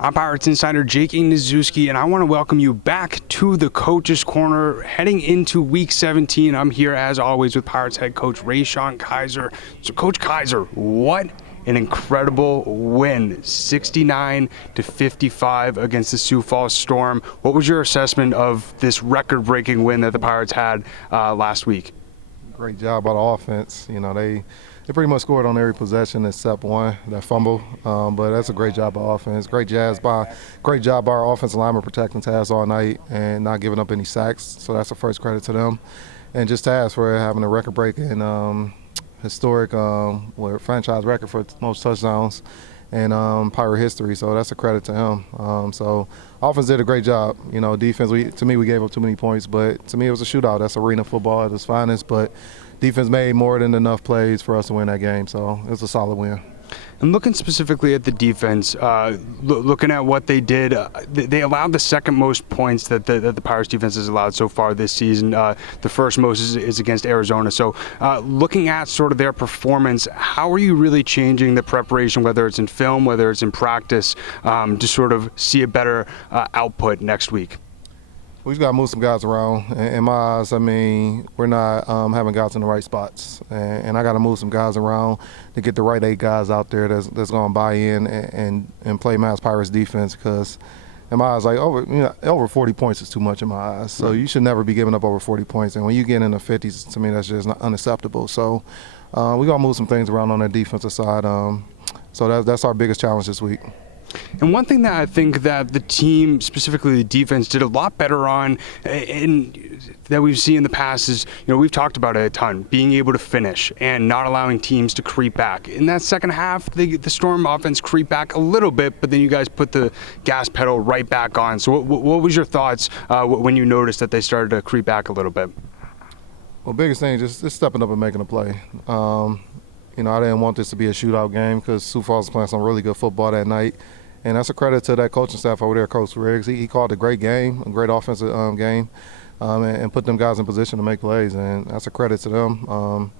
I'm Pirates Insider Jake Ignaszewski, and I want to welcome you back to the Coach's Corner. Heading into Week 17, I'm here as always with Pirates head coach Rayshaun Kizer. So, Coach Kizer, what an incredible win, 69-55 against the Sioux Falls Storm. What was your assessment of this record-breaking win that the Pirates had last week? Great job by the offense. You know, they pretty much scored on every possession except one, that fumble. But that's a great job by offense. Great job by our offensive lineman protecting Taz all night and not giving up any sacks. So that's the first credit to them. And just Taz for having a record-breaking, historic franchise record for most touchdowns in Pirate history. So that's a credit to him. So offense did a great job. You know, defense, to me, we gave up too many points. But to me, it was a shootout. That's arena football at its finest. But defense made more than enough plays for us to win that game, so it was a solid win. And looking specifically at the defense, looking at what they did, they allowed the second most points that the Pirates defense has allowed so far this season. The first most is against Arizona. So looking at sort of their performance, how are you really changing the preparation, whether it's in film, whether it's in practice, to sort of see a better output next week? We just got to move some guys around. In my eyes, I mean, we're not having guys in the right spots. And I got to move some guys around to get the right 8 guys out there that's going to buy in and play Mass Pirates defense, because in my eyes, like over 40 points is too much in my eyes. So you should never be giving up over 40 points. And when you get in the 50s, to me, that's just not unacceptable. So we got to move some things around on the defensive side. So that's our biggest challenge this week. And one thing that I think that the team, specifically the defense, did a lot better on, and that we've seen in the past is, we've talked about it a ton, being able to finish and not allowing teams to creep back. In that second half, the Storm offense creeped back a little bit, but then you guys put the gas pedal right back on. So what was your thoughts when you noticed that they started to creep back a little bit? Well, biggest thing, just stepping up and making a play. I didn't want this to be a shootout game because Sioux Falls was playing some really good football that night. And that's a credit to that coaching staff over there, Coach Riggs. He called a great game, a great offensive game, and put them guys in position to make plays. And that's a credit to them.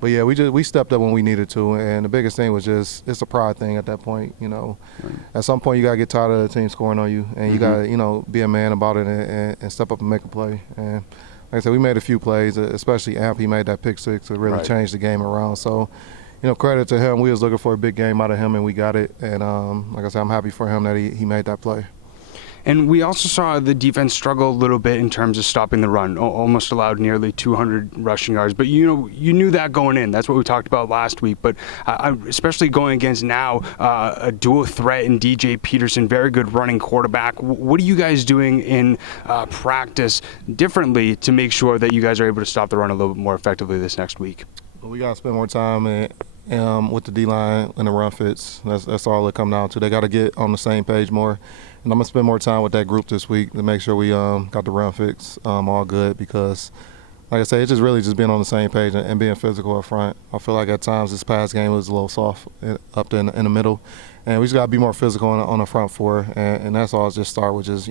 But, yeah, we stepped up when we needed to. And the biggest thing was just it's a pride thing at that point. Right. At some point you got to get tired of the team scoring on you. And you got to, be a man about it and step up and make a play. And like I said, we made a few plays, especially Amp. He made that pick six to really change the game around. So, credit to him. We was looking for a big game out of him, and we got it. And like I said, I'm happy for him that he made that play. And we also saw the defense struggle a little bit in terms of stopping the run. Almost allowed nearly 200 rushing yards. But, you knew that going in. That's what we talked about last week. But especially going against now a dual threat in DJ Peterson, very good running quarterback. What are you guys doing in practice differently to make sure that you guys are able to stop the run a little bit more effectively this next week? Well, we got to spend more time with the D-line and the run fits. That's all it comes down to. They got to get on the same page more. And I'm going to spend more time with that group this week to make sure we got the run fix all good, because, like I say, it's just really just being on the same page and being physical up front. I feel like at times this past game was a little soft up there in the middle. And we just got to be more physical on the front four. And that's all. Just start with just,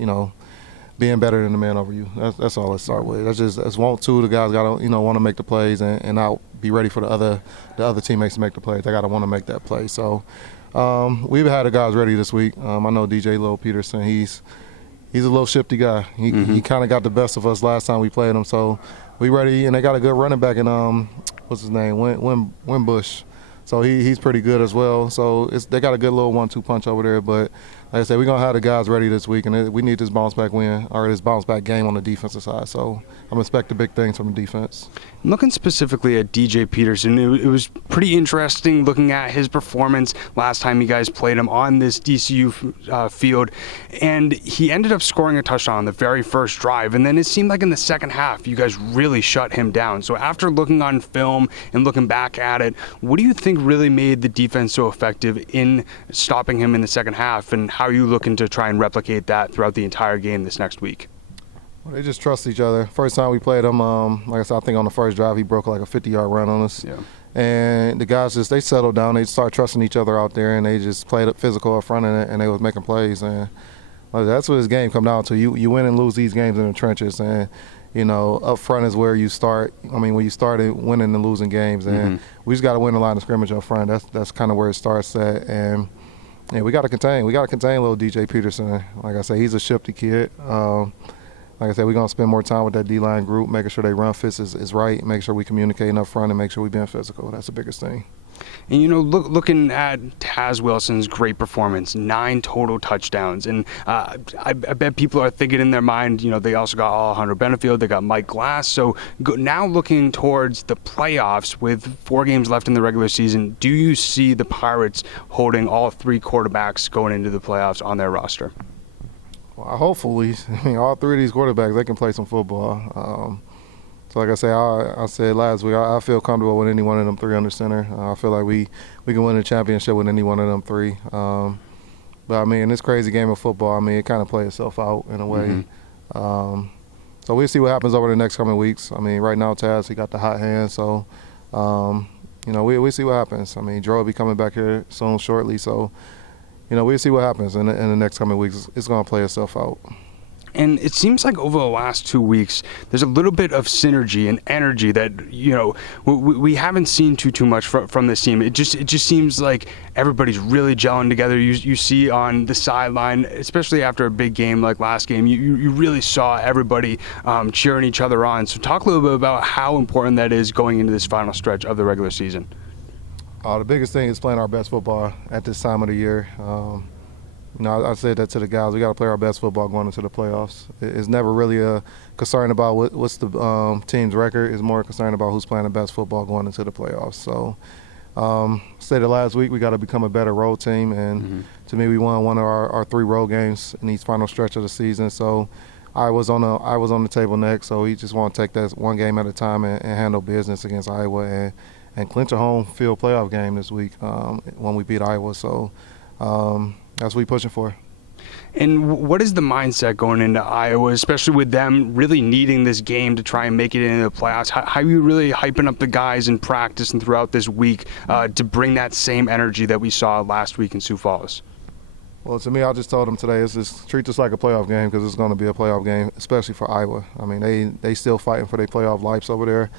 being better than the man over you. That's all it start with. That's want to. The guys got to want to make the plays and not be ready for the other teammates to make the plays. They got to want to make that play. So we've had the guys ready this week. I know DJ Lil Peterson. He's a little shifty guy. He kind of got the best of us last time we played him. So we ready, and they got a good running back in what's his name, Winbush. So he's pretty good as well. So they got a good little 1-2 punch over there. But like I said, we're going to have the guys ready this week, and we need this bounce-back win or this bounce-back game on the defensive side. So I'm expecting big things from the defense. Looking specifically at DJ Peterson, it was pretty interesting looking at his performance last time you guys played him on this DCU field. And he ended up scoring a touchdown on the very first drive. And then it seemed like in the second half, you guys really shut him down. So after looking on film and looking back at it, what do you think really made the defense so effective in stopping him in the second half? And how are you looking to try and replicate that throughout the entire game this next week? Well, they just trust each other. First time we played him, like I said, I think on the first drive he broke like a 50-yard run on us. Yeah. And the guys they settled down. They start trusting each other out there, and they just played up physical up front, and they was making plays. And that's what this game come down to. You win and lose these games in the trenches, and up front is where you start. I mean, when you started winning and losing games, and we just got to win the line of scrimmage up front. That's kind of where it starts at. And Yeah, we got to contain little DJ Peterson. Like I said, he's a shifty kid. Like I said, we're going to spend more time with that D-line group, making sure they run fits is right, make sure we communicating up front, and make sure we're being physical. That's the biggest thing. And, looking at Taz Wilson's great performance, 9 total touchdowns. And I bet people are thinking in their mind, they also got Alejandro Benefield, they got Mike Glass. So now looking towards the playoffs with 4 games left in the regular season, do you see the Pirates holding all 3 quarterbacks going into the playoffs on their roster? Well, hopefully. All 3 of these quarterbacks, they can play some football. So like I said, I said last week, I feel comfortable with any one of them 3 under center. I feel like we can win a championship with any one of them 3. But, in this crazy game of football, it kind of plays itself out in a way. So we'll see what happens over the next coming weeks. Right now, Taz, he got the hot hand. So, we'll see what happens. Joe will be coming back here soon, shortly. So, we'll see what happens in the next coming weeks. It's going to play itself out. And it seems like over the last 2 weeks, there's a little bit of synergy and energy that, we haven't seen too much from this team. It just seems like everybody's really gelling together. You see on the sideline, especially after a big game like last game, you really saw everybody cheering each other on. So talk a little bit about how important that is going into this final stretch of the regular season. The biggest thing is playing our best football at this time of the year. I said that to the guys. We got to play our best football going into the playoffs. It's never really a concern about what's the team's record. It's more a concern about who's playing the best football going into the playoffs. So, said it last week, we got to become a better road team. And to me, we won one of our 3 road games in each final stretch of the season. So, I was on the table next. So we just want to take that one game at a time and handle business against Iowa and clinch a home field playoff game this week when we beat Iowa. So. That's what we're pushing for. And what is the mindset going into Iowa, especially with them really needing this game to try and make it into the playoffs? How are you really hyping up the guys in practice and throughout this week to bring that same energy that we saw last week in Sioux Falls? Well, to me, I just told them today, treat this like a playoff game because it's going to be a playoff game, especially for Iowa. They still fighting for their playoff lives over there.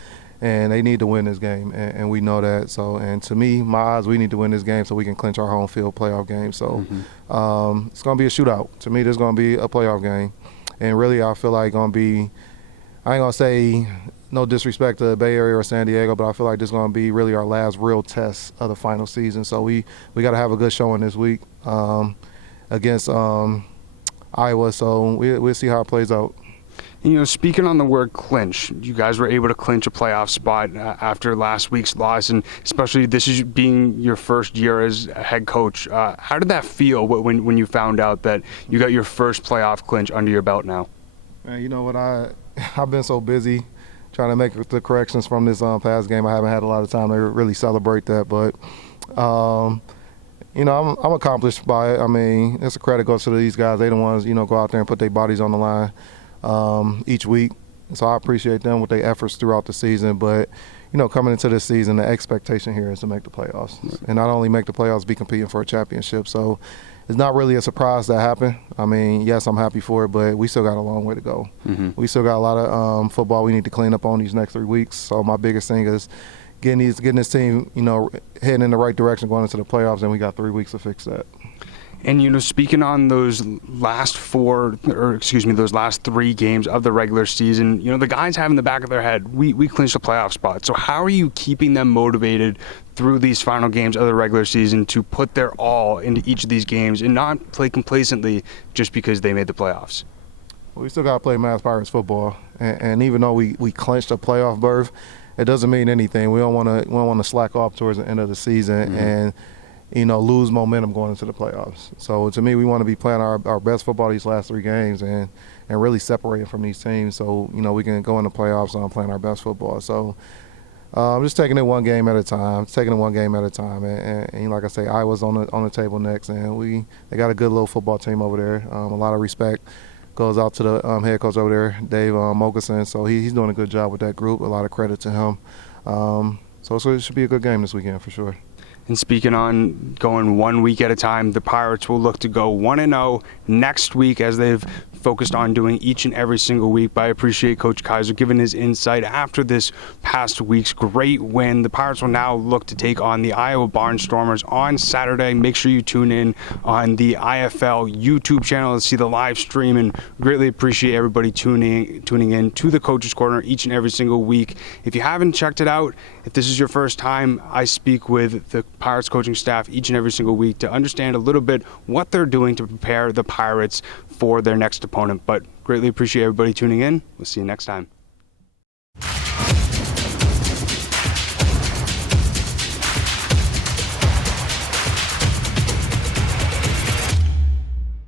And they need to win this game, and we know that. So, and to me, my odds, we need to win this game so we can clinch our home field playoff game. So, it's going to be a shootout. To me, there's going to be a playoff game, and really, I feel like going to be. I ain't gonna say no disrespect to the Bay Area or San Diego, but I feel like this is going to be really our last real test of the final season. So we got to have a good showing this week against Iowa. So we'll see how it plays out. Speaking on the word clinch, you guys were able to clinch a playoff spot after last week's loss, and especially this is being your first year as a head coach. How did that feel when you found out that you got your first playoff clinch under your belt now? Man, you know what? I've been so busy trying to make the corrections from this past game. I haven't had a lot of time to really celebrate that, but I'm accomplished by it. It's a credit goes to these guys. They the ones go out there and put their bodies on the line each week. So I appreciate them with their efforts throughout the season. But, coming into this season, the expectation here is to make the playoffs. And not only make the playoffs, be competing for a championship. So it's not really a surprise that happened. Yes, I'm happy for it, but we still got a long way to go. We still got a lot of football we need to clean up on these next 3 weeks. So my biggest thing is getting this team, heading in the right direction going into the playoffs, and we got 3 weeks to fix that. And, speaking on those last 3 games of the regular season, the guys have in the back of their head, we clinched a playoff spot. So how are you keeping them motivated through these final games of the regular season to put their all into each of these games and not play complacently just because they made the playoffs? Well, we still got to play Mass Pirates football. And even though we clinched a playoff berth, it doesn't mean anything. We don't want to slack off towards the end of the season and lose momentum going into the playoffs. So to me, we want to be playing our best football these last 3 games and really separating from these teams so, we can go in the playoffs on playing our best football. So I'm just taking it one game at a time, And like I say, Iowa's on the table next, and they got a good little football team over there. A lot of respect goes out to the head coach over there, Dave Mogerson. So he's doing a good job with that group. A lot of credit to him. So it should be a good game this weekend for sure. And speaking on going 1 week at a time, the Pirates will look to go 1-0 next week as they've focused on doing each and every single week. But I appreciate Coach Kizer giving his insight after this past week's great win. The Pirates will now look to take on the Iowa Barnstormers on Saturday. Make sure you tune in on the IFL YouTube channel to see the live stream, and greatly appreciate everybody tuning in to the Coach's Corner each and every single week. If you haven't checked it out, if this is your first time, I speak with the Pirates coaching staff each and every single week to understand a little bit what they're doing to prepare the Pirates for their next opponent. But greatly appreciate everybody tuning in. We'll see you next time.